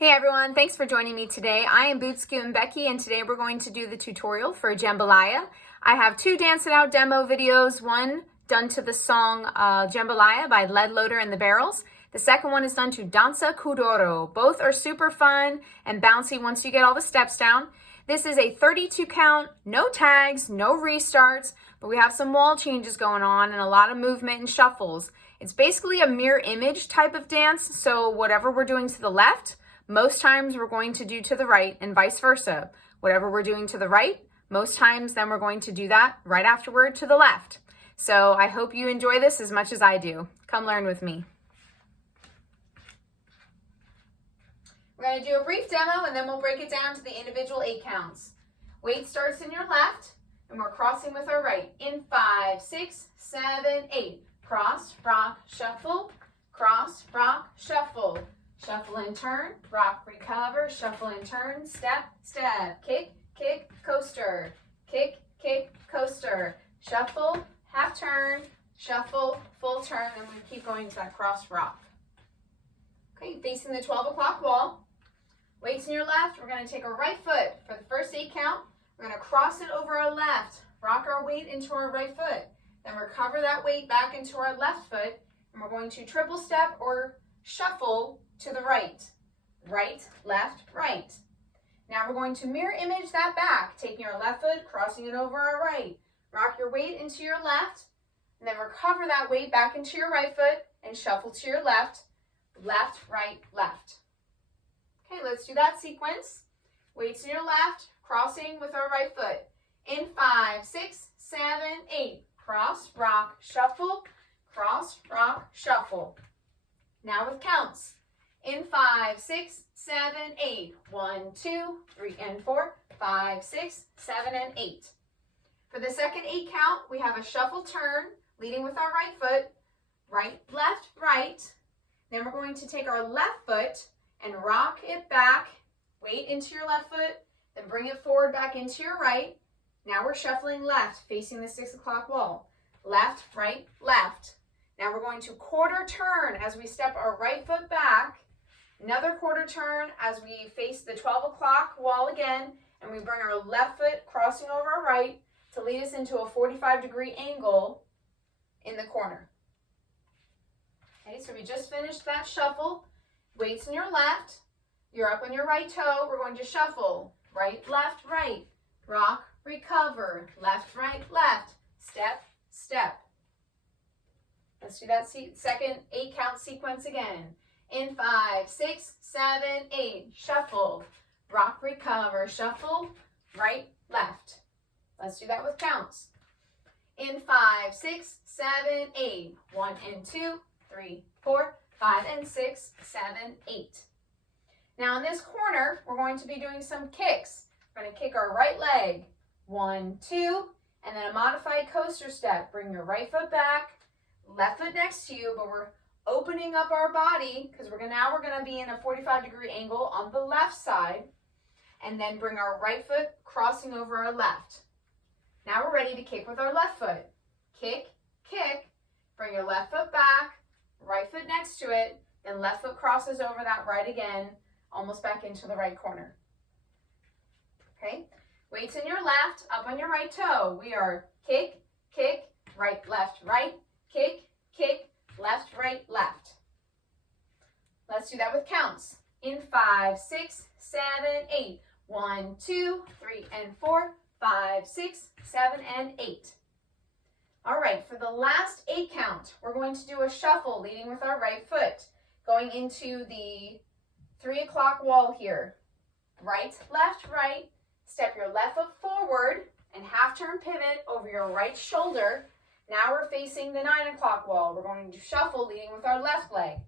Hey everyone, thanks for joining me today. I am Scootin Becky and today we're going to do the tutorial for Jambalaya. I have two Dance It Out demo videos, one done to the song Jambalaya by Lead Loader and the Barrels. The second one is done to Danza Choreo. Both are super fun and bouncy once you get all the steps down. This is a 32 count, no tags, no restarts, but we have some wall changes going on and a lot of movement and shuffles. It's basically a mirror image type of dance, so whatever we're doing to the left, most times we're going to do to the right and vice versa. Whatever we're doing to the right, most times then we're going to do that right afterward to the left. So I hope you enjoy this as much as I do. Come learn with me. We're going to do a brief demo and then we'll break it down to the individual 8 counts. Weight starts in your left and we're crossing with our right. In 5, 6, 7, 8. Cross, rock, shuffle, cross, rock, shuffle. Shuffle and turn, rock, recover, shuffle and turn, step, step, kick, kick, coaster, kick, kick, coaster, shuffle, half turn, shuffle, full turn, and we keep going to that cross rock. Okay, facing the 12 o'clock wall. Weights in your left, we're going to take our right foot for the first 8 count. We're going to cross it over our left, rock our weight into our right foot, then recover that weight back into our left foot, and we're going to triple step or shuffle to the right. Right, left, right. Now we're going to mirror image that back, taking our left foot, crossing it over our right. Rock your weight into your left, and then recover that weight back into your right foot and shuffle to your left. Left, right, left. Okay, let's do that sequence. Weights in your left, crossing with our right foot. In 5, 6, 7, 8. Cross, rock, shuffle, cross, rock, shuffle. Now with counts. In 5, 6, 7, 8. 1, 2, 3, and 4, 5, 6, 7, and 8. For the second 8 count, we have a shuffle turn, leading with our right foot, right, left, right. Then we're going to take our left foot and rock it back, weight into your left foot, then bring it forward back into your right. Now we're shuffling left, facing the 6 o'clock wall. Left, right, left. Now we're going to quarter turn as we step our right foot back. Another quarter turn as we face the 12 o'clock wall again, and we bring our left foot crossing over our right to lead us into a 45-degree angle in the corner. Okay, so we just finished that shuffle. Weights in your left. You're up on your right toe. We're going to shuffle. Right, left, right. Rock, recover. Left, right, left. Step, step. Let's do that second 8 count sequence again. In 5, 6, 7, 8. Shuffle, rock, recover, shuffle, right, left. Let's do that with counts. In 5, 6, 7, 8. 1 and 2, 3, 4, 5 and 6, 7, 8. Now in this corner, we're going to be doing some kicks. We're going to kick our right leg. 1, 2, and then a modified coaster step. Bring your right foot back, left foot next to you, but we're opening up our body because we're going to be in a 45-degree angle on the left side, and then bring our right foot crossing over our left. Now we're ready to kick with our left foot. Kick, kick, bring your left foot back, right foot next to it, then left foot crosses over that right again, almost back into the right corner. Okay, weights in your left, up on your right toe. We are kick, kick, right, right, kick, kick, left, right, left. Let's do that with counts. In 5, 6, 7, 8. 1, 2, 3, and 4, 5, 6, 7, and 8. All right, for the last 8 count, we're going to do a shuffle leading with our right foot, going into the 3 o'clock wall here. Right, left, right. Step your left foot forward and half turn pivot over your right shoulder. Now we're facing the 9 o'clock wall. We're going to shuffle leading with our left leg.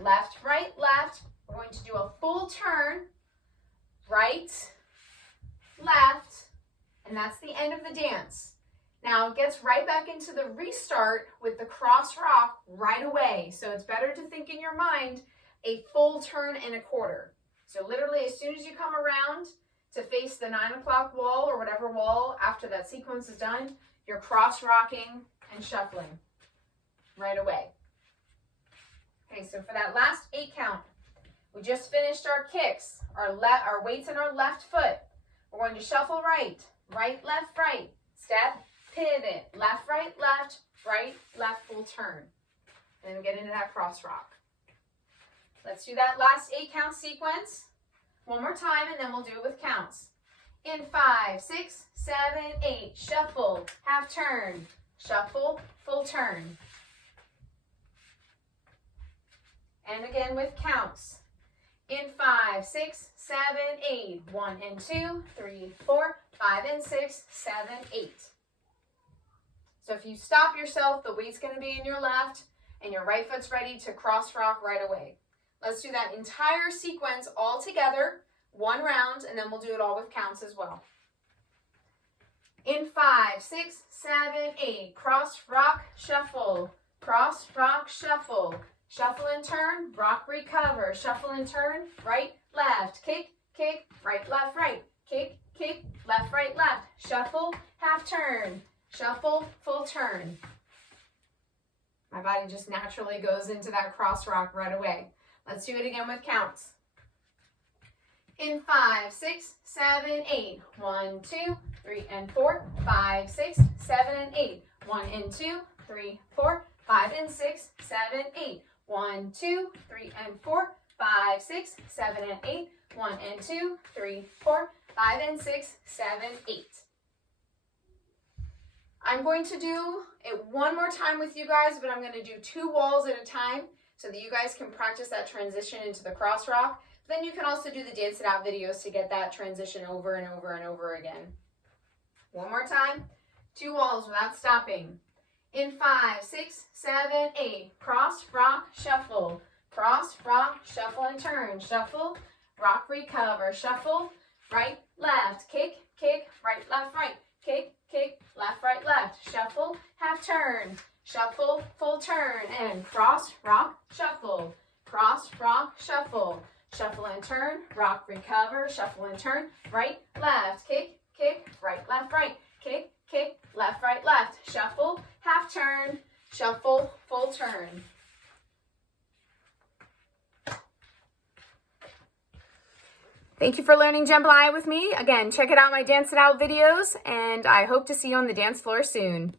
Left, right, left. We're going to do a full turn. Right, left, and that's the end of the dance. Now it gets right back into the restart with the cross rock right away. So it's better to think in your mind a full turn and a quarter. So literally as soon as you come around to face the 9 o'clock wall or whatever wall after that sequence is done, you're cross rocking and shuffling right away. Okay, so for that last 8 count, We just finished our kicks, our weights in our left foot. We're going to shuffle right, right, left, right. Step, pivot, left, right, left, full turn. And then get into that cross rock. Let's do that last 8 count sequence one more time, and then we'll do it with counts. In 5, 6, 7, 8, shuffle, half turn, shuffle, full turn. And again with counts. In 5, 6, 7, 8, 1 and 2, 3, 4, 5 and 6, 7, 8. So if you stop yourself, the weight's going to be in your left, and your right foot's ready to cross rock right away. Let's do that entire sequence all together, 1 round, and then we'll do it all with counts as well. In 5, 6, 7, 8, cross, rock, shuffle, shuffle, shuffle and turn, rock, recover, shuffle and turn, right, left, kick, kick, right, left, kick, kick, left, shuffle, half turn, shuffle, full turn. My body just naturally goes into that cross rock right away. Let's do it again with counts. In 5, 6, 7, 8, 1, 2, 3 and 4, 5, 6, 7 and 8, 1 and 2, 3, 4, 5 and 6, 7, 8, 1, 2, 3 and 4, 5, 6, 7 and 8, 1 and 2, 3, 4, 5 and 6, 7, 8. I'm going to do it one more time with you guys, but I'm going to do 2 walls at a time so that you guys can practice that transition into the cross rock. Then you can also do the Dance It Out videos to get that transition over and over and over again. One more time, 2 walls without stopping. In 5, 6, 7, 8, cross, rock, shuffle, and turn, shuffle, rock, recover, shuffle, right, left, kick, kick, right, kick, kick, left, shuffle, half turn, shuffle, full turn, and cross, rock, shuffle, shuffle and turn, rock, recover, shuffle and turn, right, left, kick, kick, right, kick, kick, left, shuffle, half turn, shuffle, full turn. Thank you for learning Jambalaya with me. Again, check it out, my Dance It Out videos, and I hope to see you on the dance floor soon.